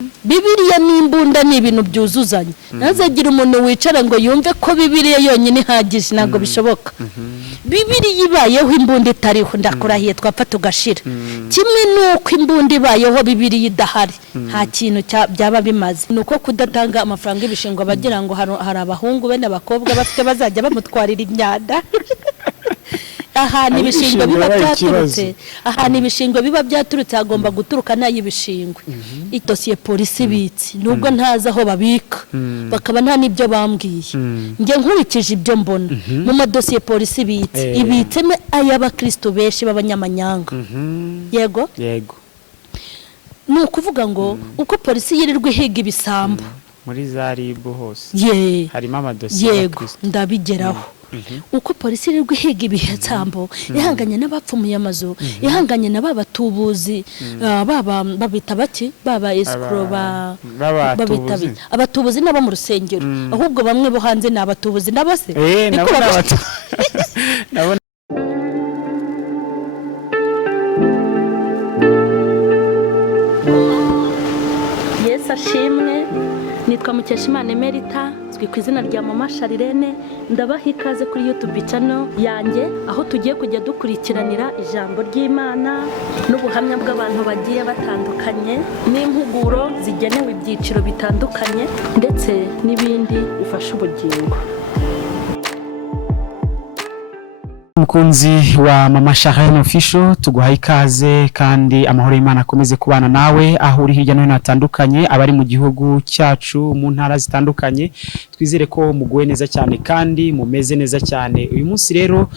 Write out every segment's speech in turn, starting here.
Bibiliya n'imbunda ni ibintu byuzuzanye. Nazagira umuntu wicara ngo yumve ko Bibiliya yonyine ihagije, ntabwo bishoboka. Bibiliya ibayeho imbunda itariho, ndakurahiye twapfa tugashira. Kimwe nuko imbunda ibayeho Bibiliya idahari, nta kintu byaba bimaze. Nuko kudatanga amafaranga y'ibishingwa bagira ngo hari abahungu be n'abakobwa bafite bazajya bamutwarira imyanda. Ahantu ibishingwe biba byaturutse, agomba guturuka n'ay'ibishingwe. Idosiye polisi ibitse, nubwo ntazi aho babika, bakaba nta n'ibyo bambwiye. Nge nkurikije ibyo mbona mu madosiye polisi ibitsemo ay'abakristo benshi b'abanyamanyanga. Yego ni ukuvuga ngo uko polisi yirirwa ihiga ibisambo muri za ribu hose harimo amadosiye. Yego ndabigeraho. Uko polisi iri guhiga ibisambo ihanganye n'abapfumuye amazu, ihanganye n'ababatubuzi, babita baki, baba escrow, abatubuzi n'abo mu rusengero, ahubwo bamwe bo hanze n'abatubuzi n'abase niko nabo. Yesu ashimwe. Nitwa Mukeshimana Emerita, zwi ku izina rya Mama Sharirene. Ndabaha ikaze kuri YouTube channel yanjye, aho tugiye kujya dukurikiranira ijambo ry'Imana n'ubuhamya bw'abantu bagiye batandukanye, n'impuguro zigenewe ibyiciro bitandukanye, ndetse n'ibindi bifasha ubugingo. Mukunzi wa Mama Sharirene Official, tuguhaye ikaze kandi amahoro y'Imana akomeze kubana nawe aho uri hirya no hino hatandukanye, abari mu gihugu cyacu mu ntara zitandukanye. Twizere ko muguwe neza cyane kandi mumeze neza cyane. Uyu munsi rero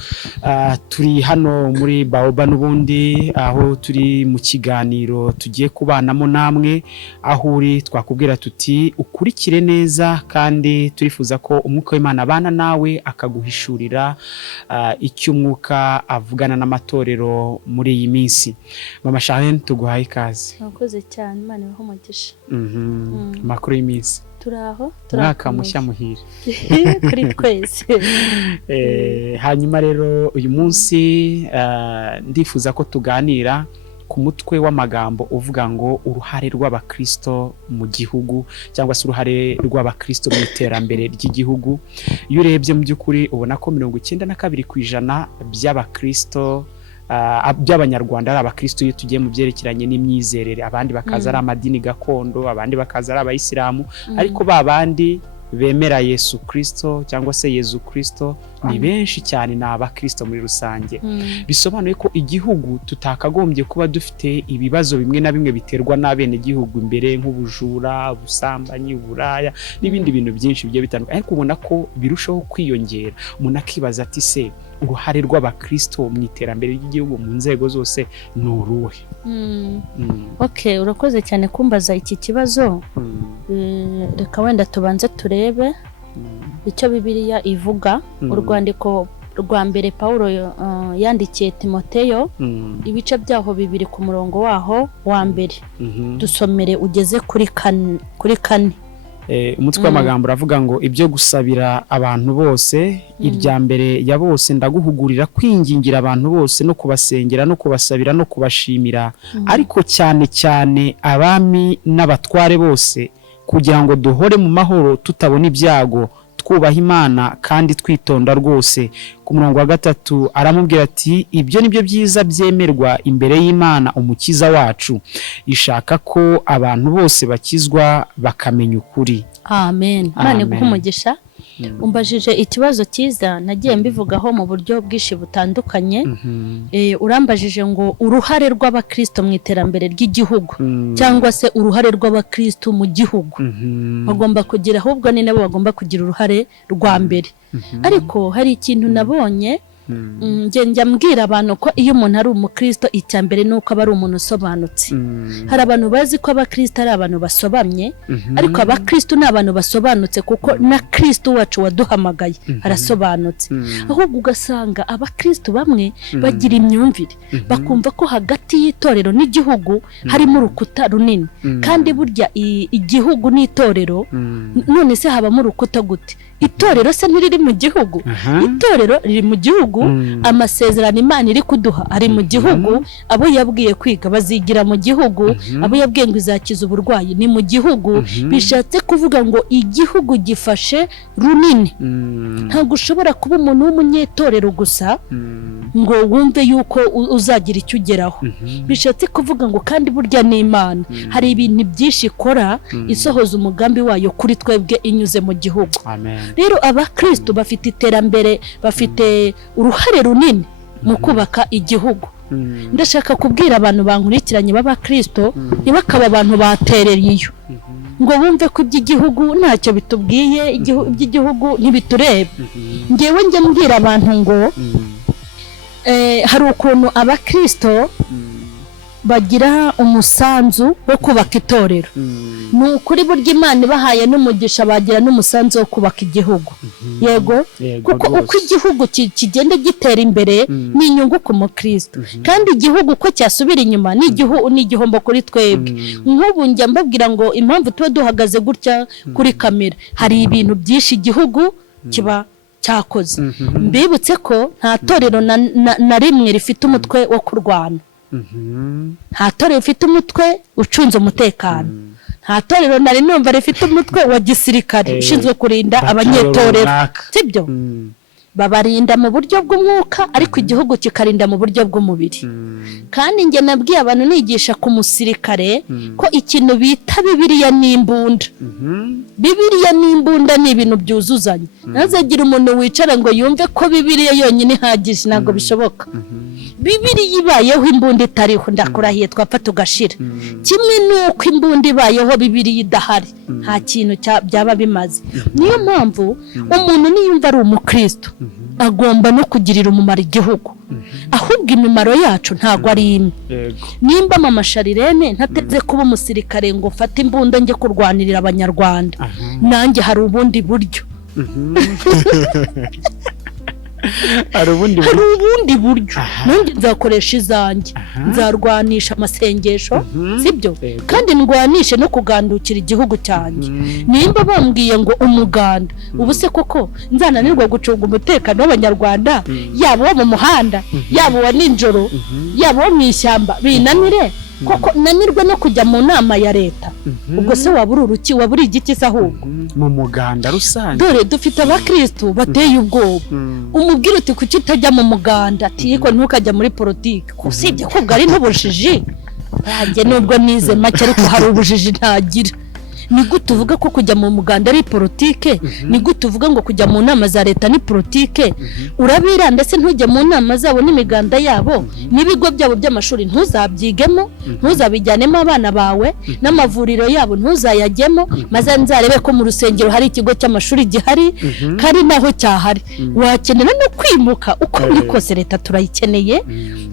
turi hano muri Baoba n'ubundi, aho turi mu kiganiro tugiye kubanamo namwe. Aho uri twakubwira tuti ukurikire neza, kandi turifuza ko umwuka w'Imana abana nawe akaguhishurira icyo umwuka avugana n'amatorero muri iyi minsi. Mama Sharirene, tuguhaye ikaze. Murakoze cyane, Imana ibahe umugisha. Makuru y'iminsi turaho mwaka mushya muhire kuri twese. Hanyuma rero uyu munsi ndifuza ko tuganira ku mutwe w'amagambo uvuga ngo uruhare rw'abakristo mu gihugu, cyangwa se uruhare rw'abakristo mu iterambere ry'igihugu. Iyo urebye mu by'ukuri ubona ko 92% by'abakristo by'abanyarwanda ari abakristo iyo tugiye mu byerekeranye n'imyizerere. Abandi bakaza ari amadini gakondo, abandi bakaza ari abayisilamu, ariko babandi bemera Yesu Kristo cyangwa se Yesu Kristo ni benshi cyane, na abakristo muri rusange. Bisobanuye ko igihugu tutakagombye kuba dufite ibibazo bimwe na bimwe biterwa n'abene gihugu imbere, nk'ubujura, ubusambanyi, uburaya n'ibindi bintu byinshi bigiye bitandukanye, ariko ubona ko birushaho kwiyongera. Umuntu akibaza ati se uruhare rw'abakristo mu iterambere ry'igihugu mu nzego zose ni uruhe? Okay, urakoze cyane kumbaza iki kibazo. Reka wenda tubanze turebe icyo Bibiliya ivuga. Urwandiko rwa mbere Paulo yandikiye Timoteyo, ibice byaho 2 ku murongo waho wa mbere. Dusomere ugeze kuri 4. Umutwe w'amagambo uravuga ngo ibyo gusabira abantu bose, irya mbere ya bose ndaguhugurira kwingingira abantu bose no kubasengera no kubasabira no kubashimira, ariko cyane cyane abami n'abatware bose, kugira ngo duhore mu mahoro tutabona ibyago, twubaha Imana kandi twitonda rwose. Ku murongo wa 3 aramubwira ati ibyo nibyo byiza byemerwa imbere y'Imana umukiza wacu, ishaka ko abantu bose bakizwa bakamenya ukuri. Amen. Imana iguhe umugisha. Umbajije ikibazo cyiza, nagiye mbivugaho mu buryo bwishi butandukanye. Urambajije ngo uruhare rw'abakristo mu iterambere ry'igihugu, cyangwa se uruhare rw'abakristo mu gihugu. Bagomba kugira, ahubwo ni nabo bagomba kugira uruhare rwa mbere. Ariko hari ikintu nabonye, njya mbwira abantu ko iyo umuntu ari umukristo, icyambere nuko aba ari umuntu usobanutse. Hari abantu bazi ko abakristo ari abantu basobamye, ariko abakristo ni abantu basobanutse, kuko na Kristo wacu waduhamagaye arasobanutse. Ahubwo ugasanga abakristo bamwe bagira imyumvire, bakumva ko hagati y'itorero n'igihugu harimo urukuta runini, kandi burya igihugu n'itorero, none se habamo urukuta gute? Itorero se ntiriri mu gihugu? Itorero riri mu gihugu gihugu, amasezerano Imana iri kuduha ari mu gihugu, abo yabwiye kwiga bazigira mu gihugu, abo yabwiye ngo izakiza uburwayi ni mu gihugu. Bishatse kuvuga ngo igihugu gifashe runini. Ntabwo ushobora kuba umuntu w'umunyetorero gusa ngo wumve yuko uzagira icyo ugeraho. Bishatse kuvuga ngo kandi burya ni Imana hari ibintu byinshi ikora isohoza umugambi wayo kuri twebwe inyuze mu gihugu. Rero abakristo bafite iterambere, bafite uruhare runini mu kubaka igihugu. Ndashaka kubwira abantu bankurikiranye b'abakristo ntibakaba abantu baterera iyo ngo bumve ko iby'igihugu ntacyo bitubwiye, iby'igihugu ntibitureba. Ngewe njye mbwira abantu ngo hari ukuntu abakristo bagira umusanzu wo kubaka itorero. Ni ukuri burya Imana ibahaye n'umugisha bagira n'umusanzu wo kubaka igihugu. Yego kuko uko igihugu kigenda gitera imbere ni inyungu ku mukristo, kandi igihugu ko cyasubira inyuma ni igihombo kuri twebwe. Nk'ubu njya mbabwira ngo impamvu tuba duhagaze gutya kuri kamera, hari ibintu byinshi igihugu kiba cyakoze. Mbibutse ko nta torero na rimwe rifite umutwe wo kurwana, nta torero rifite umutwe ucunze umutekano, nta torero nari numva rifite umutwe wa gisirikare ushinzwe kurinda abanyetorero, sibyo? Babarinda mu buryo bw'umwuka ariko igihugu kikarinda mu buryo bw'umubiri. Kandi njye nabwiye abantu nigisha ku musirikare ko ikintu bita Bibiliya n'imbunda. Bibiliya n'imbunda ni ibintu byuzuzanya. Nazagira umuntu wicara ngo yumve ko Bibiliya yonyine ihagije, ntabwo bishoboka. Bibiliya ibayeho imbunda itariho ndakurahiye twapfa tugashira. Kimwe nuko imbunda ibayeho Bibiliya idahari nta kintu byaba bimaze. Niyo mpamvu umuntu niyumva ari umukristo agomba no kugirira umumaro igihugu. Ahubwo imimaro yacu ntago ari imwe. Nimba mama Sharirene ntateze kuba umusirikare ngo mfate imbunda njye kurwanirira abanyarwanda, nanjye hari ubundi buryo. Hari ubundi buryo nanjye nzakoresha izanjye, nzarwanisha amasengesho, sibyo? Kandi ndwanishe no kugandukira igihugu cyanjye. Nimba bambwiye ngo umuganda, ubu se koko nzananirwa gucunga umutekano w'abanyarwanda, yabo wo mu muhanda, yabo wa ninjoro, yabo wo mu ishyamba, binanire koko nanirwe no kujya mu nama ya leta? Ubwo se waburi igiki se ahubwo mu muganda rusange? Dore dufite abakristo bateye ubwoba. Umubwira uti kuki utajya mu muganda, ati ko ntukajya muri politiki, usibye ko bwari n'ubujiji. Nanjye nubwo nize make ariko hari ubujiji ntagira. Ni gute uvuga ko kujya mu muganda ari politike? Ni gute uvuga ngo kujya mu nama za leta ni politike? Urabira ndetse ntujye mu nama zabo n'imiganda yabo n'ibigo byabo by'amashuri ntuzabyigemo, ntuzabijyanemo abana bawe, n'amavuriro yabo ntuzayajyemo, maze nzarebe ko mu rusengero hari ikigo cy'amashuri gihari kari naho cyahari. Wakenera no kwimuka uko biri kose, leta turayikeneye.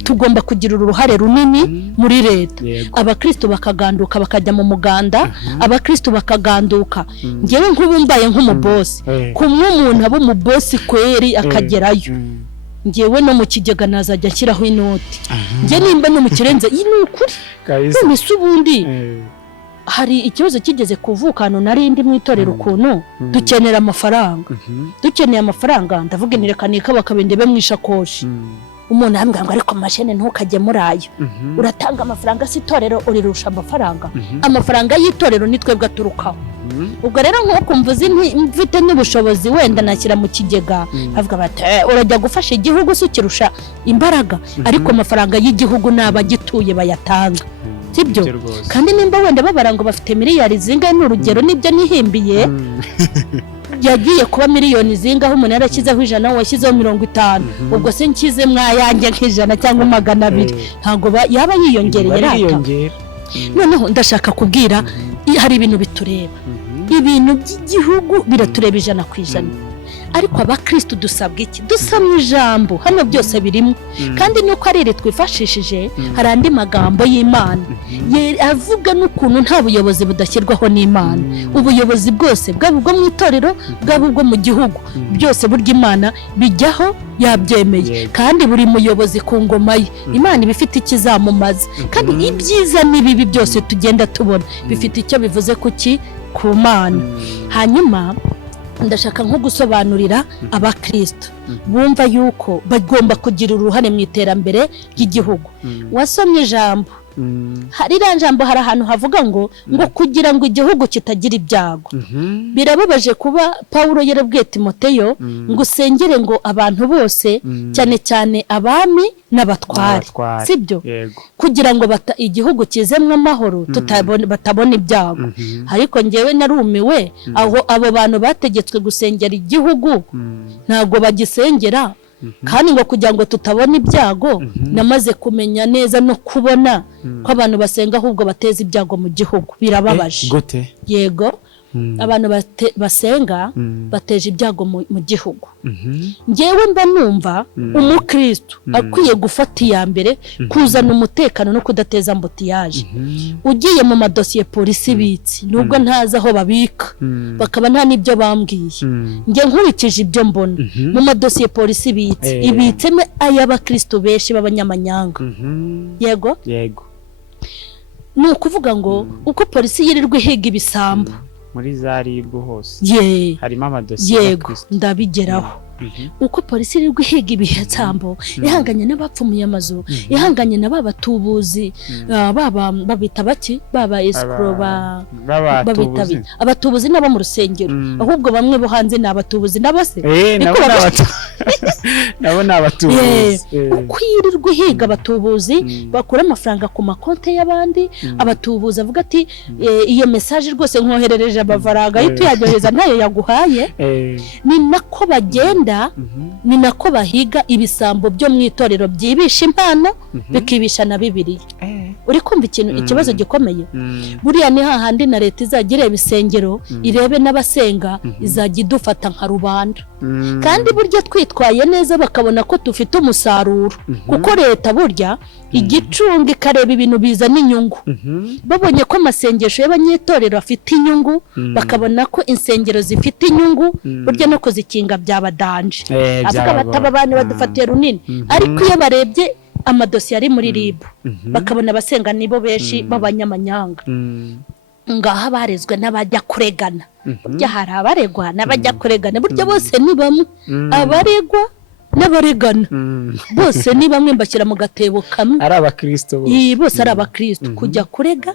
Tugomba kugira uruhare runini muri leta. Abakristo bakaganduka bakajya mu muganda, abakristo bakaganduka. Ngewe nk'ubumbaye nk'umubosi, kumwe umuntu aba umubosi kweri akagerayo, ngewe no mu kigega nazajya nshyiraho inoti. Nge nimba no mu kirenze inukuri none se ubundi hari ikibazo kigeze kuvukana narindi mu itorero ukuntu dukenera amafaranga. Dukeneye amafaranga ndavuga nirekaneka bakabendebe mu ishakoshi. Umuntu ambwira ngo ariko mashene ntukajye murayo, uratanga amafaranga si itorero urirusha amafaranga. Amafaranga y'itorero ni twebwe aturukaho. Ubwo rero nk'uko mvuze mfite n'ubushobozi wenda nashyira mu kigega, avuga bati urajya gufasha igihugu se ukirusha imbaraga, ariko amafaranga y'igihugu n'abagituye bayatanga, sibyo? Kandi nimba wenda babara ngo bafite miliyari zingahe, n'urugero nibyo nihimbiye, yagiye kuba miliyoni zingaho umuntu yarashyizeho 100 washyizeho 50, ubwo se nkize mwayange nk'ijana cyangwa 200 ntago yaba yiyongereye rata. Noneho ndashaka kubwira hari ibintu bitureba, ibintu by'igihugu biratureba 100%. Ariko abakristo dusabwa iki? Dusaba ijambo, hano byose birimo. Kandi nuko ari twifashishije hari andi magambo y'Imana avuga n'ukuntu nta buyobozi budashyirwaho n'Imana. Ubuyobozi bwose bwabo bwo mu itorero, bwabo bwo mu gihugu, byose burya Imana bijyaho yabyemeye. Kandi buri muyobozi ku ngoma ye Imana ibifite ikizamumaza. Kandi ibyiza n'ibibi byose tugenda tubona bifite icyo bivuze ku Mana. Hanyuma ndashaka nko gusobanurira abakristo bumva yuko bagomba kugira uruhare mu iterambere ry'igihugu. Wasomye ijambo hari jambo hari ahantu havuga ngo kugira ngo igihugu kitagira ibyago. Birababaje kuba Paulo yarabwiye Timoteyo ngo usengere ngo abantu bose cyane cyane abami n'abatware, sibyo? Kugira ngo igihugu kizemwe amahoro batabona ibyago. Ariko ngewe narumiwe aho abo bantu bategetswe gusengera igihugu ntago bagisengera. Kandi ngo kugira ngo tutabona ibyago namaze kumenya neza no kubona ko abantu basenga ahubwo bateza ibyago mu gihugu. Birababaje. Yego, abantu basenga bateje ibyago mu gihugu. Ngewe mba numva umukristo akwiye gufata iya mbere kuzana umutekano no kudateza mbutiyaje. Ugiye mu madosiye polisi ibitse nubwo ntazi aho babika bakaba nta n'ibyo bambwiye, nge nkurikije ibyo mbona mu madosiye polisi ibitsemo ay'abakristo benshi b'abanyamanyanga. Yego, ni ukuvuga ngo uko polisi yirirwa ihiga ibisambo muri za ribu hose harimo amadosiye. Yego, ndabigeraho. Uko polisi iri guhiga ibisambo ihanganye n'abapfumuye amazu, ihanganye n'ababatubuzi, babita baki, baba escrow, babita abatubuzi n'abo mu rusengero, ahubwo bamwe bo hanze n'abatubuzi n'abase nabo n'abatubuzi. Uko yirirwa ihiga abatubuzi bakura amafaranga ku makonte y'abandi, abatubuzi avuga ati iyo message rwose nkoherereje amafaranga ahita uyaryohereza ntayo yaguhaye. Ni nako bagenda, ni nako bahiga ibisambo byo mu itorero byibisha impano bikibisha na Bibiliya. Uri kumva ikibazo gikomeye? Buriya ni hahandi na leta izagira ibisengero irebe n'abasenga izajya idufata nka rubanda. Kandi burya twitwaye neza bakabona ko dufite umusaruro, kuko leta burya igicunga ikareba ibintu bizana inyungu. Babonye ko amasengesho y'abanyetorero afite inyungu, bakabona ko insengero zifite inyungu, burya no kuzikinga byabadanje. Avuga bataba abantu badufatiye runini. Ariko iyo barebye amadosiye ari muri ribu bakabona abasenga nibo benshi b'abanyamanyanga, ngaha barezwe n'abajya kuregana. Burya hari abaregwa n'abajya kuregana, burya bose ni bamwe. Abaregwa n'abaregana bose ni bamwe, mbashyira mu gatebo kamwe. Ari abakristo bose ari abakristo. Kujya kurega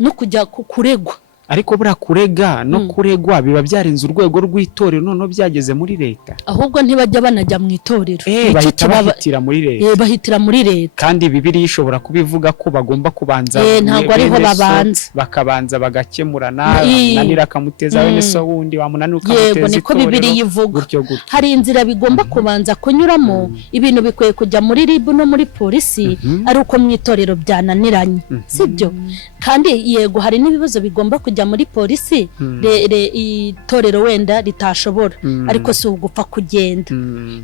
no kujya kuregwa. Ariko bura kurega no kuregwa biba byarenze urwego rw'itorero none byageze muri leta. Ahubwo ntibajya banajya mu itorero, bahitira muri leta. Bahitira muri leta. Kandi Bibiliya ishobora kubivuga ko bagomba kubanza ntago ariho babanza, bakabanza bagakemurana, nanira kamuteza wene so wundi wamunanuka muteza. Yego, niko Bibiliya ivuga. Hari inzira bigomba kubanza kunyuramo, ibintu bikwiye kujya muri ribu no muri polisi ari uko mu itorero byananiranye, sibyo? Kandi yego hari n'ibibazo bigomba kujya muri polisi itorero wenda ritashobora, ariko si ugupfa kugenda.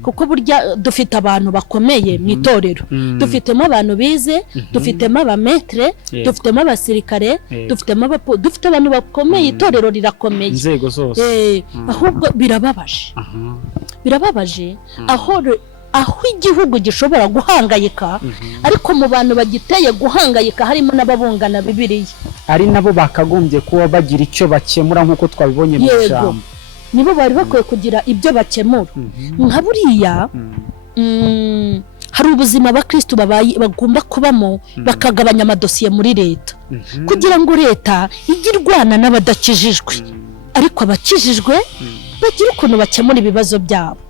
Kuko burya dufite abantu bakomeye mu itorero, dufitemo abantu bize, dufitemo abametre, dufitemo abasirikare, dufite abantu bakomeye. Itorero rirakomeye, inzego zose. Ahubwo birababaje, aho igihugu gishobora guhangayika, ariko mu bantu bagiteye guhangayika harimo n'ababungana Bibiliya. Ari nabo bakagombye kuba bagira icyo bakemura nk'uko twabibonye mu ijambo. Nibo bari bakwiye kugira ibyo bakemura. Nka buriya hari ubuzima abakristo bagomba kubamo, bakagabanya amadosiye muri leta, kugira ngo leta igirwana n'abadakijijwe, ariko abakijijwe bagira ukuntu bakemura ibibazo byabo.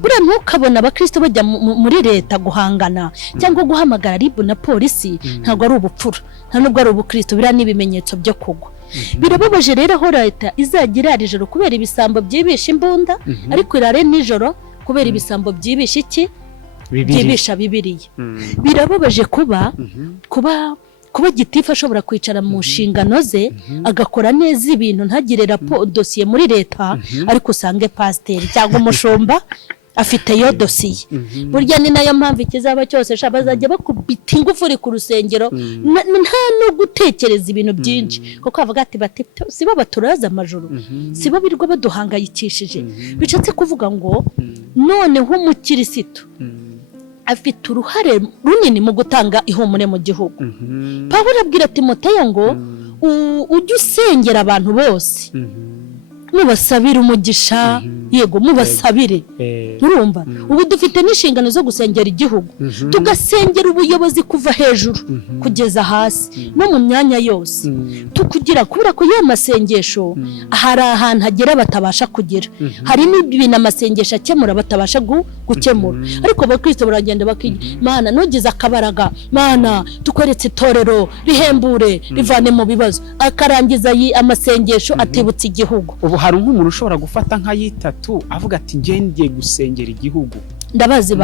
Buriya ntukabona abakristo bajya muri leta guhangana cyangwa guhamagara ribu na polisi, ntabwo ari ubupfura, nta nubwo ari ubukristo, biriya ni ibimenyetso byo kugwa. Birababaje rero aho leta izagira ijoro kubera ibisambo byibisha imbunda, ariko irare nijoro kubera ibisambo byibisha iki? Byibisha Bibiliya. Birababaje kuba gitifu ashobora kwicara mu nshingano ze agakora neza ibintu, ntagire dosiye muri leta, ariko usange pasiteri cyangwa umushumba afite yo dosiye. Burya ni nayo mpamvu ikizaba cyose bazajya bakubita ingufuri ku rusengero, nta no gutekereza ibintu byinshi, kuko bavuga ati sibo baturaza amajoro, sibo birirwa baduhangayikishije. Bishatse kuvuga ngo noneho umukirisitu afite uruhare runini mu gutanga ihumure mu gihugu. Pawulo abwira Timoteyo ngo ujye usengera abantu bose, mubasabire umugisha yego mubasabire urumva ubu dufite n'inshingano zo gusengera igihugu tugasengera ubuyobozi kuva hejuru kugeza hasi no mu myanya yose tukugira kubera ko ya masengesho hari ahantu hagera batabasha kugera hari n'ibintu amasengesho akemura batabasha gukemura ariko abakristo baragenda Mana nugize akabaraga Mana tukweretse itorero rihembure rivane mu bibazo akarangiza amasengesho atibutse igihugu. Ubu hari nk'umuntu ushobora gufata nka yitatu avuga ati ngiye gusengera igihugu. Ndabazi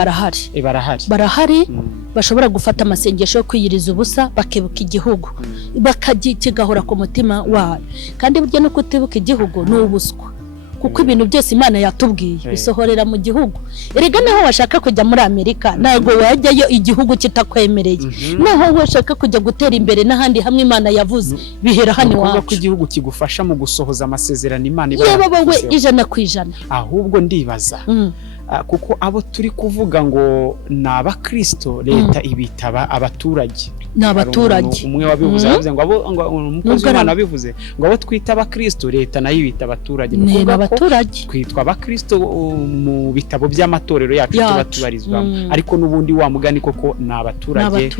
barahari bashobora gufata amasengesho yo kwiyiriza ubusa bakibuka igihugu bakagihora ku mutima wayo kandi burya no kutibuka igihugu ni ubuswa kuko ibintu byose Imana yatubwiye bisohorera mu gihugu. Erega naho washaka kujya muri Amerika ntago wajyayo igihugu kitakwemereye naho washaka kujya gutera imbere n'ahandi hamwe Imana yavuze bihera hano iwacu ko igihugu kigufasha mu gusohoza amasezerano Imana ibaye 100%. Ahubwo ndibaza kuko abo turi kuvuga ngo ni abakristo leta ibitaba abaturage n'abaturage umwe wabivuze avuze ngo umukozi w'Imana wabivuze ngo abo twita abakristo leta nayo ibita abaturage nuko abaturage twitwa abakristo mu bitabo by'amatorero yacu tubatubarizwamo ariko nubundi wa mugani koko ni abaturage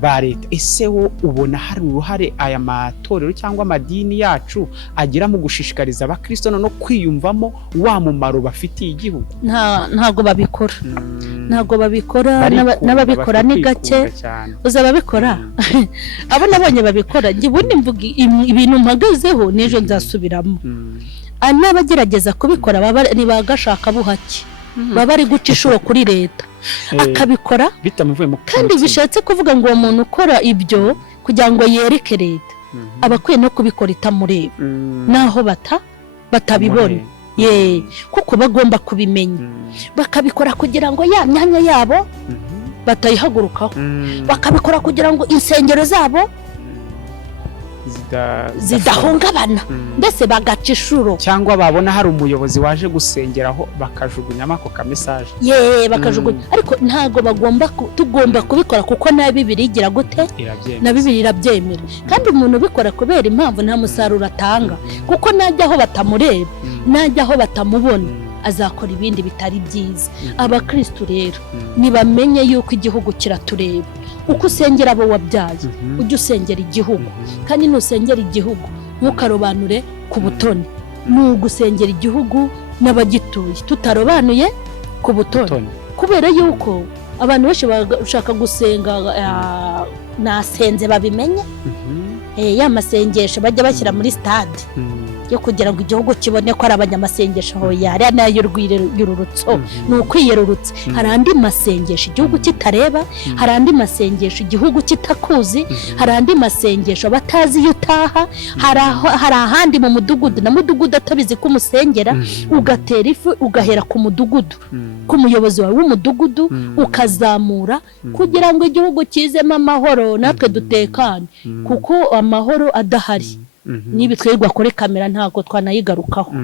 ba leta. Ese wo ubona hari uruhare aya matorero cyangwa amadini yacu agira mu gushishikariza abakristo no kwiyumvamo wa mumaro bafitiye igihugu? Ntago babikora n'ababikora ni gake uzababikora abo nabonye babikora ngibundi mvuga ibintu mpagazeho nejo nzasubiramo anabagerageza kubikora baba ni bagashaka buhake baba ari guca ishuro kuri leta akabikora bitamuvuyemo kandi bishatse kuvuga ngo uwo muntu ukora ibyo kugira ngo yereke leta abakwiye no kubikora itamureba naho batabibona kuko bagomba kubimenya bakabikora kugira ngo ya myanya yabo batayihagurukaho bakabikora kugira ngo insengero zabo zidahungabana mbese bagaca ishuro cyangwa babona hari umuyobozi waje gusengeraho bakajugunyamo ako kamesaje bakajugunya ariko ntago tugomba kubikora kuko na Bibiliya igira gute na Bibiliya irabyemera kandi umuntu ubikora kubera impamvu nta musaruro atanga kuko najya aho batamureba najya aho batamubona azakora ibindi bitari byiza. Abakristo rero nibamenye yuko igihugu kiratureba uko usengera abo wabyaye ujye usengera igihugu kandi nusengera igihugu ntukarobanure ku butoni n'ugusengera igihugu n'abagituye tutarobanuye ku butoni kubera yuko abantu benshi bashaka gusenga nasenze babimenye ya masengesho bajya bashyira muri stade yo kugira ngo igihugu kibone ko ari abanyamasengesho ho yari nayo y'ururutso ni ukwiyerurutse. Hari andi masengesho igihugu kitareba, hari andi masengesho igihugu kitakuzi, hari andi masengesho batazi iyo utaha, hari ahandi mu mudugudu na mudugudu atabizi ko umusengera ugatera ifu ugahera ku mudugudu ku muyobozi wawe w'umudugudu ukazamura kugira ngo igihugu kizemo amahoro natwe dutekane kuko amahoro adahari nibi twegwa kuri kamera ntago twanayigarukaho.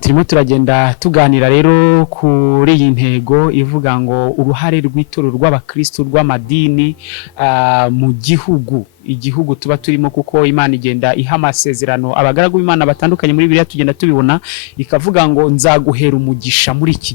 Turimo turagenda tuganira rero kuri iyi ntego ivuga ngo uruhare rw'itoro rw'abakristo rw'amadini mu igihugu tuba turimo kuko Imana igenda iha amasezerano abagaragu b'Imana batandukanye muri Bibiliya tugenda tubibona ikavuga ngo nzaguhera umugisha muri iki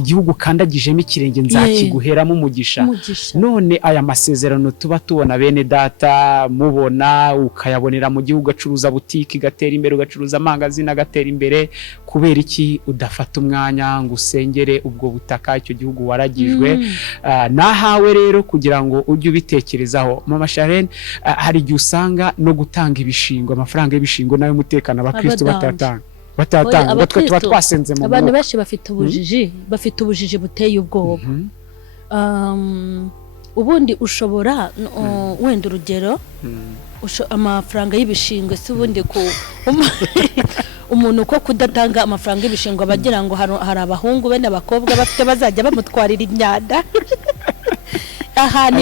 gihugu kandagijemo ikirenge nzakiguheramo umugisha. None aya masezerano tuba tubona bene data mubona ukayabonera mu gihugu acuruza butiki gatera imbere ugacuruza amangazini agatera imbere kubera iki udafata umwanya ngo usengere ubwo butaka icyo gihugu waragijwe nahawe rero kugira ngo ujye ubitekerezaho. Mama Sharon hari igihe usanga no gutanga ibishingo amafaranga y'ibishingo nayo mutekana abakristo batatanga ngo twe tuba twasenze mu abantu benshi bafite ubujiji buteye ubwoba. Ubundi ushobora wenda urugero amafaranga y'ibishingo si ubundi ku umuntu ko kudatanga amafaranga y'ibishingo bagira ngo hari abahungu be n'abakobwa bafite bazajya bamutwarira imyanda ahantu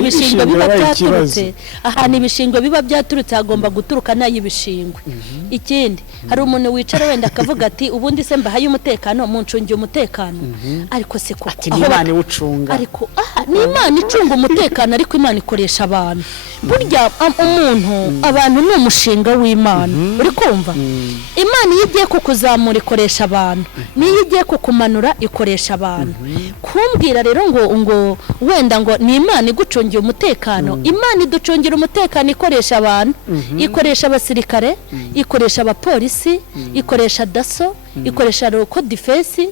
ibishingo biba byaturutse hagomba guturuka n'ay'ibishingwe. Ikindi hari umuntu wicara wenda akavuga ati ubundi se mbahaye umutekano muncungiye umutekano ariko se koko Imana iwucunga ariko ni Imana icunga umutekano ariko Imana ikoresha abantu burya umuntu abantu ni umushinga w'Imana uri kumva Imana iyo igiye kukuzamura ikoresha abantu niyo igiye kukumanura ikoresha abantu kumbwira rero ngo wenda ngo ni Imana igucungiye umutekano Imana iducungira umutekano ikoresha abantu ikoresha abasirikare ikoresha abapolisi ikoresha daso ikoresha roko defense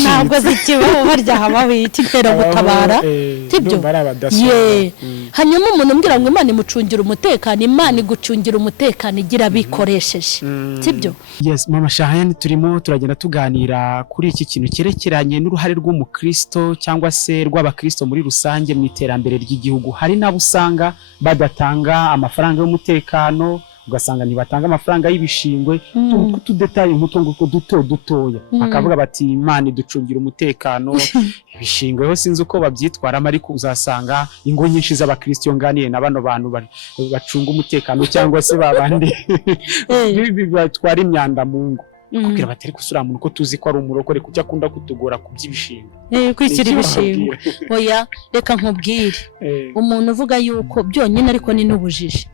ntabwo zikibaho barya habaho ikitera gutabara sibyo hanyuma umuntu umbwira ngo Imana imucungira umutekano Imana igucungira umutekano igira bikoresheje sibyo yes mama Shahayani turimo turagenda tuganira kuri iki kintu cyerekeranye n'uruhare rw'umukristo cyangwa se rw'abakristo muri rusange mu iterambere ry'igihugu hari nabo usanga badatanga amafaranga y'umutekano ugasanga ntibatanga amafaranga y'ibishingwe tudetaye nk'utunguko dutoya akavuga bati Imana iducungira umutekano ibishingwe ho sinzi uko babyitwaramo ariko uzasanga ingo nyinshi z'abakristo nganiye na bano bantu bacunga umutekano cyangwa se babandi batwara imyanda mu ngo kugira batari kusura muntu ko tuzi ko ari umurokore kujya akunda kutugora kubyibishingwe kwikira ibishingwe oya reka nkubwire umuntu uvuga yuko byonyine ariko ni n'ubujiji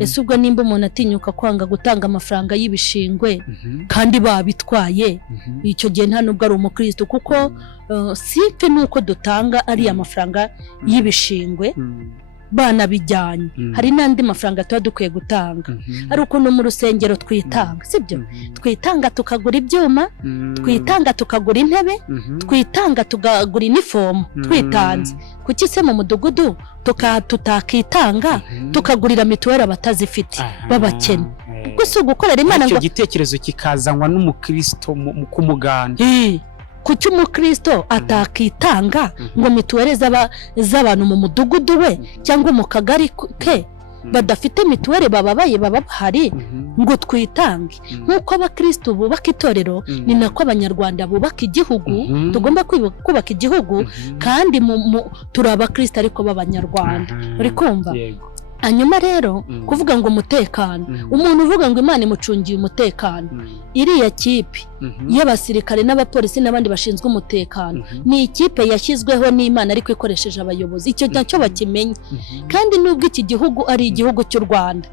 ese ubwo nimba umuntu atinyuka kwanga gutanga amafaranga y'ibishingwe kandi babitwaye icyo gihe nta nubwo ari umukristo kuko sipe nuko dutanga ari amafaranga y'ibishingwe bana bijyanye hari n'andi mafaranga tuba dukwiye gutanga ari uko no mu rusengero twitanga sibyo twitanga tukagura ibyuma twitanga tukagura intebe twitanga tukagura inifomu twitanze kuki se mu mudugudu tutakitanga tukagurira mituweli abatazifite babakene gusa gukorera Imana ngo icyo gitekerezo kikazanwa n'umukristo ku muganda kuki umukristo atakitanga ngo mituweli z'abantu mu mudugudu we cyangwa mu kagari ke badafite mituweli bababaye baba bahari ngo twitange nk'uko abakristo bubaka itorero ni nako abanyarwanda bubaka igihugu tugomba kubaka igihugu kandi turi abakristo ariko b'abanyarwanda uri kumva hanyuma rero kuvuga ngo umutekano umuntu uvuga ngo Imana imucungiye umutekano iriya kipe y'abasirikare n'abapolisi n'abandi bashinzwe umutekano ni ikipe yashyizweho n'Imana ariko ikoresheje abayobozi icyo nacyo bakimenye kandi nubwo iki gihugu ari igihugu cy'u Rwanda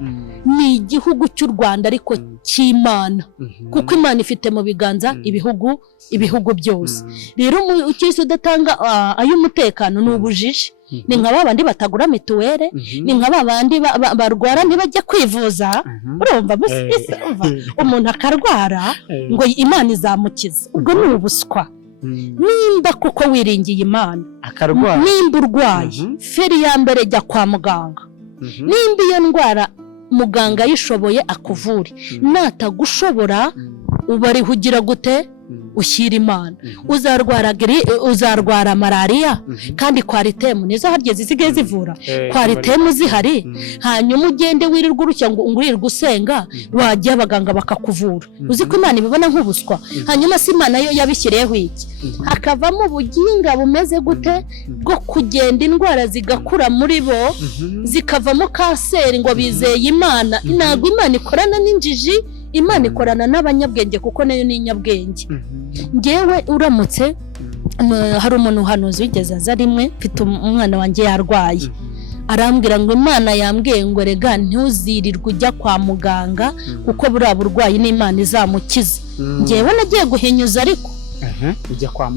ni igihugu cy'u Rwanda ariko cy'Imana kuko Imana ifite mu biganza ibihugu byose rero ukisi udatanga ay'umutekano ni ubujiji ni nka babandi batagura mituweli ni nka babandi barwara ntibajya kwivuza urumva umuntu akarwara ngo Imana izamukiza ubwo ni ubuswa nimba kuko wiringiye Imana nimba urwaye feri ya mbere jya kwa muganga nimba iyo ndwara muganga yishoboye akuvure natagushobora ubariho ugira gute ushyira Imana uzarwara malaria kandi kwaritemu nizo harye zisigaye zivura kwaritemu zihari hanyuma ugende wirirwa urushya ngo wirirwa usenga wajya abaganga bakakuvura uzi ko Imana ibibona nk'ubuswa hanyuma si Imana yo yabishyireho iki hakavamo ubuginga bumeze gute bwo kugenda indwara zigakura muri bo zikavamo kanseri ngo bizeye Imana ntabwo Imana ikorana n'injiji Imana ikorana n'abanyabwenge kuko nayo ni inyabwenge ngewe uramutse hari umuntu uhanuzi wigeze aza rimwe mfite umwana wanjye yarwaye arambwira ngo Imana yambwiye ngo rega ntuzirirwe ujya kwa muganga kuko buriya burwayi n'Imana izamukiza ngewe nagiye guhinyuza ariko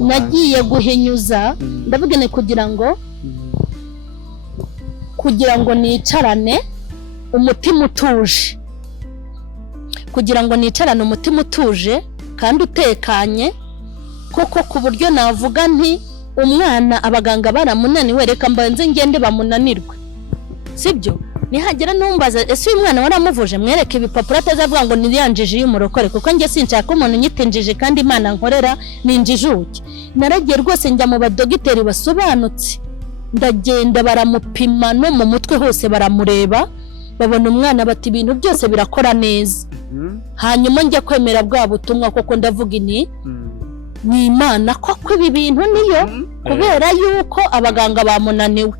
nagiye guhinyuza ndavuga ni kugira ngo nicarane umutima utuje kugira ngo nicarane umutima utuje kandi utekanye koko ku buryo navuga nti umwana abaganga baramunaniwe reka mbanze ngende bamunanirwe sibyo nihagera numbaza ese uyu mwana waramuvuje mwereke ibipapuro atazavuga ngo niyanjije y'umurokore kuko njye sinshaka umuntu nyitenjije kandi Imana nkorera ninjijuke naragiye rwose njya mu badogiteri basobanutse ndagenda baramupima no mu mutwe hose baramureba babona umwana bati ibintu byose birakora neza hanyuma njya kwemera bwa butumwa koko ndavuga ni Imana koko ibi bintu niyo kubera yuko abaganga bamunaniwe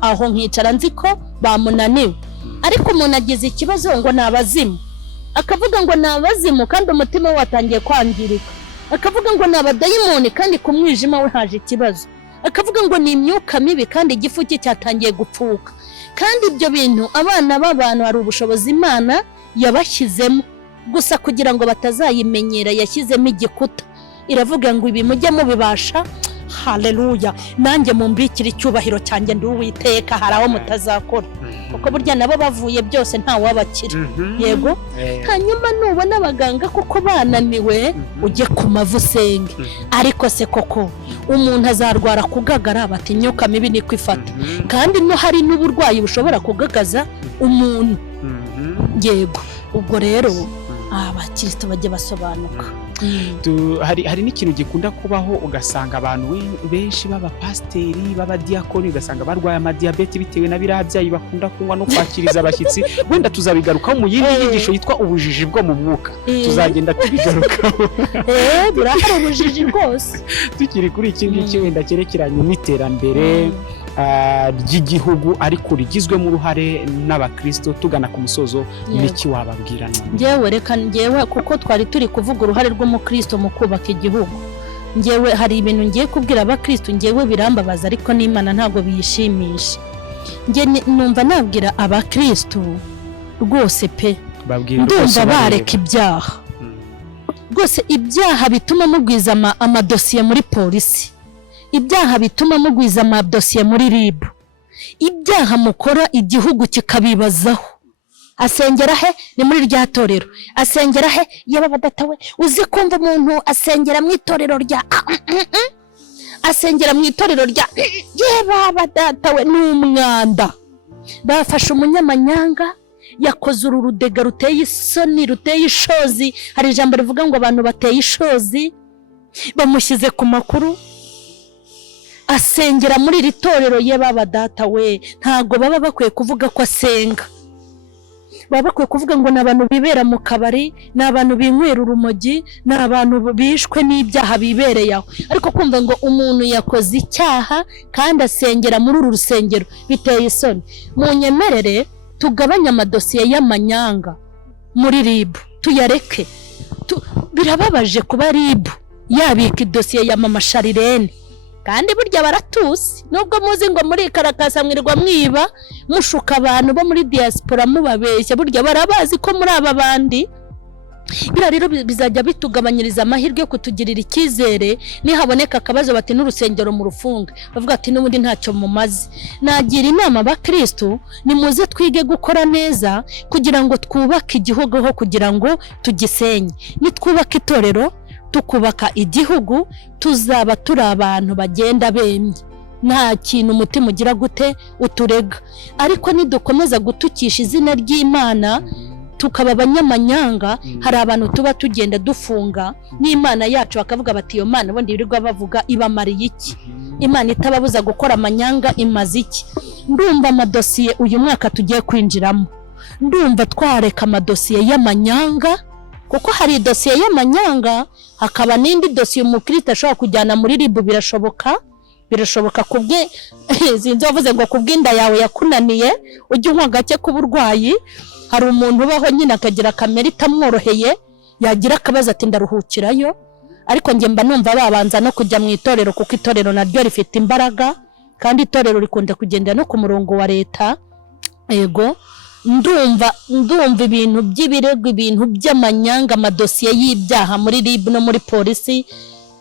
aho nkicara nzi ko bamunaniwe ariko umuntu agize ikibazo ngo nabazimu akavuga ngo nabazimu kandi umutima we watangiye kwangirika akavuga ngo nabadayimoni kandi ku mwijima we haje ikibazo akavuga ngo ni imyuka mibi kandi igifu cye cyatangiye gupfuka. Kandi ibyo bintu abana b'abantu hari ubushobozi Imana yabashyizemo, gusa kugira ngo batazayimenyera yashyizemo igikuta. Iravuga ngo ibi mujye mubibasha. Haleluya. Nanjye mumbikira icyubahiro cyanjye ndi Uwiteka, hari aho mutazakora, kuko burya nabo bavuye byose nta wabakira. Yego. Hanyuma nubona abaganga kuko bananiwe, ujye ku mavu usenge. Ariko se koko umuntu azarwara kugagara, bati imyuka mibi niko ifata, kandi no hari n'uburwayi bushobora kugagaza umuntu. Yego. Ubwo rero abakristo bajye basobanuka. Hari n'ikintu gikunda kubaho, ugasanga abantu benshi b'abapasiteri b'abadiyakoni ugasanga barwaye amadiyabete bitewe na biriya byayi bakunda kunywa no kwakiriza abashyitsi. Wenda tuzabigarukaho mu yindi nyigisho yitwa ubujiji bwo mu mwuka, tuzagenda tubigarukaho. Birahari ubujiji rwose. Tukiri kuri iki ngiki wenda cyerekeranye n'iterambere ry'igihugu ariko rigizwemo uruhare n'abakristo, tugana ku musozo, n'iki wababwira? Ngewe reka ngewe kuko twari turi kuvuga uruhare rw'umukristo mu kubaka igihugu, ngewe hari ibintu ngiye kubwira abakristo ngewe birambabaza, ariko n'Imana ntabwo biyishimisha. Nge numva nabwira abakristo rwose pe, ndumva bareka ibyaha rwose, ibyaha bituma mugwiza amadosiye muri polisi, ibyaha bituma mugwiza amadosiye muri RIB, ibyaha mukora igihugu kikabibazaho. Asengera he? Ni muri rya torero. Asengera he? Yaba badatawe. Uzi kumva umuntu asengera mu itorero rya asengera mu itorero rya yaba badatawe n'umwanda. Bafashe umunyamanyanga yakoze urudega ruteye isoni, ruteye ishozi. Hari ijambo rivuga ngo abantu bateye ishozi, bamushyize ku makuru. Asengera muri iri torero ye, baba data we, ntago baba bakwiye kuvuga ko asenga. Baba bakwiye kuvuga ngo n'abantu bibera mu kabari, n'abantu binywera urumogi, n'abantu bishwe n'ibyaha bibereye aho. Ariko kumva ngo umuntu yakoze icyaha kandi asengera muri uru rusengero biteye isoni. Munyemerere tugabanya amadosiye y'amanyanga muri RIB, tuyareke. Birababaje kuba RIB yabika idosiye ya mama Sharirene, kandi burya baratusi. Nubwo muzi ngo muri Karakasa mwirirwa mwiba mushuka abantu bo muri diaspora mubabeshya, burya barabazi ko muri aba bandi. Bira rero bizajya bitugabanyiriza amahirwe yo kutugirira icyizere nihaboneka akabazo bati n'urusengero mu rufunga, bavuga ati n'ubundi ntacyo mumaze. Nagira inama abakristo, nimuze twige gukora neza kugira ngo twubake igihugu ho kugira ngo tugisenye. Nitwubaka itorero, tukubaka igihugu, tuzaba turi abantu bagenda bemye, nta kintu umutima ugira gute uturega. Ariko nidukomeza gutukisha izina ry'Imana, tukaba abanyamanyanga, hari abantu tuba tugenda dufunga n'Imana yacu, bakavuga bati iyo Mana bondi birirwa bavuga ibamariye iki? Imana itababuza gukora amanyanga imaze iki? Ndumva amadosiye uyu mwaka tugiye kwinjiramo, ndumva twareka amadosiye y'amanyanga, kuko hari dosiye y'amanyanga, hakaba n'indi dosiye umukristo ashobora kujyana muri RIB. Birashoboka kubwe zinzovuze ngo kubwinda yawe yakunaniye ujye unywa gake k'uburwayi. Hari umuntu ubaho nyine akagira kamera itamworoheye, yagira akabaza ati ndaruhukirayo. Ariko njye mba numva babanza no kujya mu itorero, kuko itorero naryo rifite imbaraga, kandi itorero rikunda kugenda no ku murongo wa leta. Yego, ndumva ibintu by'ibirego, ibintu by'amanyanga, amadosiye y'ibyaha muri RIB no muri polisi,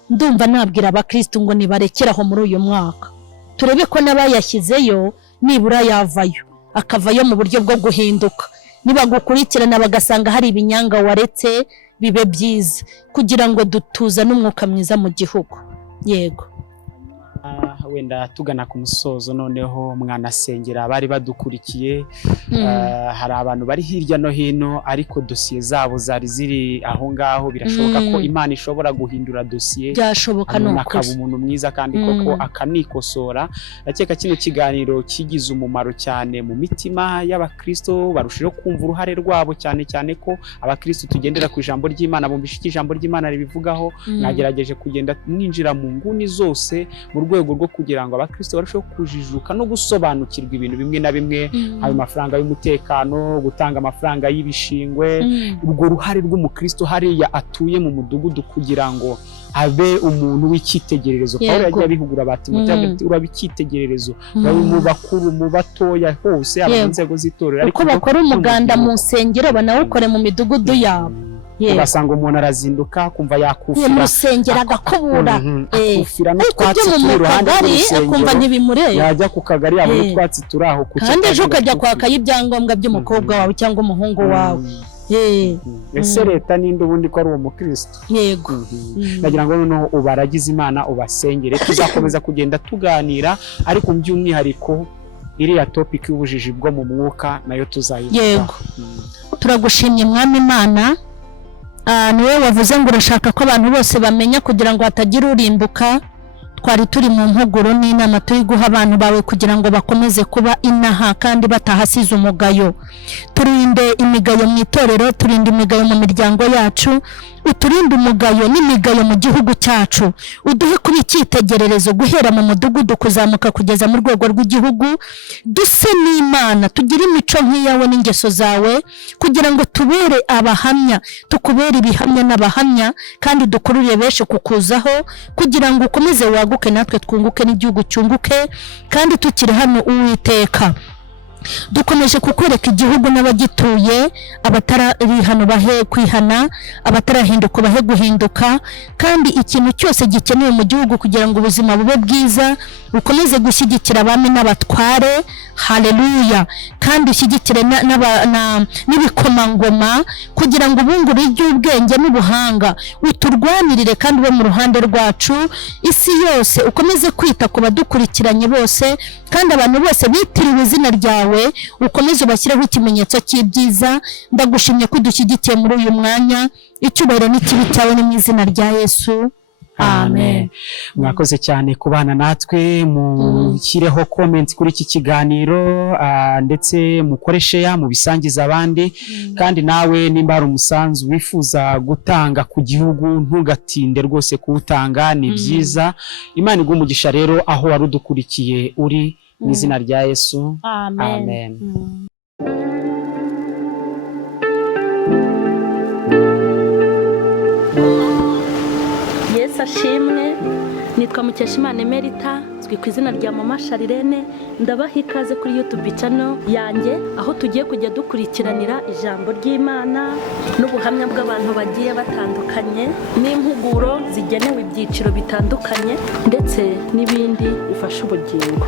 ndumva nabwira abakristo ngo nibarekeraho muri uyu mwaka, turebe ko n'abayashyizeyo nibura yavayo, akavayo mu buryo bwo guhinduka. Nibagukurikirana bagasanga hari ibinyanga waretse, bibe byiza, kugira ngo dutuzane umwuka mwiza mu gihugu. Yego. Wenda tugana ku musozo, noneho mwanasengera abari badukurikiye. Hari abantu bari hirya no hino ariko dosiye zabo zari ziri aho ngaho. Birashoboka ko Imana ishobora guhindura dosiye, byashoboka no akaba umuntu mwiza kandi koko akanikosora. Ndakeka kino kiganiro kigize umumaro cyane mu mitima y'abakristo, barushijeho kumva uruhare rwabo, cyane cyane ko abakristo tugendera ku ijambo ry'Imana, bumvisha ijambo ry'Imana ribivugaho. Nagerageje kugenda mwinjira mu nguni zose mu rwego rwo kugira ngo abakristo barusheho kujijuka no gusobanukirwa ibintu bimwe na bimwe, ayo mafaranga y'umutekano, gutanga amafaranga y'ibishingwe, urwo ruhare rw'umukristo hariya atuye mu mudugudu kugira ngo abe umuntu w'icyitegererezo. Pawulo yagiye abihugura bati uraba icyitegererezo mu bakuru, mu batoya, hose aba mu nzego z'itorero, ariko bakora umuganda mu nsengero banawukore mu midugudu yabo. Ugasanga umuntu arazinduka kumva yakufira mu rusengero agakubura, akufira n'utwatsi turi iruhande akumva ntibimureba, yajya ku kagari yabona utwatsi turi aho, kandi ejo ukajya kwakayo ibyangombwa by'umukobwa wawe cyangwa umuhungu wawe. Ese leta ninde ubundi ko ari uwo mukristo? Yego. Nagira ngo noneho ubaragize Imana ubasengere, tuzakomeza kugenda tuganira, ariko by'umwihariko iriya topic y'ubujiji bwo mu mwuka nayo tuzayivuga. Yego. Turagushimye Mwami Imana, niwe wavuze ngo urashaka ko abantu bose bamenya kugira ngo hatagira urimbuka. Twari turi mu mpuguro n'inama turi guha abantu bawe kugira ngo bakomeze kuba inaha kandi batahasize umugayo. Turinde imigayo mu itorero, turinde imigayo mu miryango yacu, uturinde umugayo n'imigayo mu gihugu cyacu, uduhe kuba icyitegererezo guhera mu mudugudu kuzamuka kugeza mu rwego rw'igihugu. Duse n'Imana, tugire imico nk'iyawe n'ingeso zawe, kugira ngo tubere abahamya, tukubere ibihamya n'abahamya, kandi dukurure benshi kukuzaho, kugira ngo ukomeze waguke natwe twunguke n'igihugu cyunguke. Kandi tukiri hano Uwiteka, dukomeje kukwereka igihugu n'abagituye, abatari hano bahe kwihana, abatarahinduka bahe guhinduka, kandi ikintu cyose gikenewe mu gihugu kugira ngo ubuzima bube bwiza, ukomeze gushyigikira abami n'abatware. Haleluya. Kandi ushyigikire n'ibikomangoma kugira ngo ubungure iby'ubwenge n'ubuhanga, uturwanirire kandi ube mu ruhande rwacu. Isi yose ukomeze kwita ku badukurikiranye bose, kandi abantu bose bitiriwe izina ryawe ukomeze ubashyireho ikimenyetso cy'ibyiza. Ndagushimye ko udushyigikiye muri uyu mwanya, icyubahiro n'ikibi cyawe ni mu izina rya Yesu. Amen. Mwakoze cyane kubana natwe, mushyireho comment kuri iki kiganiro, ndetse mukore share, mubisangiza abandi. Kandi nawe nimba hari umusanzu wifuza gutanga ku gihugu, ntugatinde rwose kuwutanga, ni byiza. Imana igumugisha rero aho wari udukurikiye uri, mu izina rya Yesu. Amen. Yesu ashimwe. Nitwa Mukeshimana Emerita, zwi ku izina rya Mama Sharirene. Ndabaha ikaze kuri YouTube channel yanjye, aho tugiye kujya dukurikiranira ijambo ry'Imana n'ubuhamya bw'abantu bagiye batandukanye, n'impuguro zigenewe ibyiciro bitandukanye, ndetse n'ibindi bifasha ubugingo.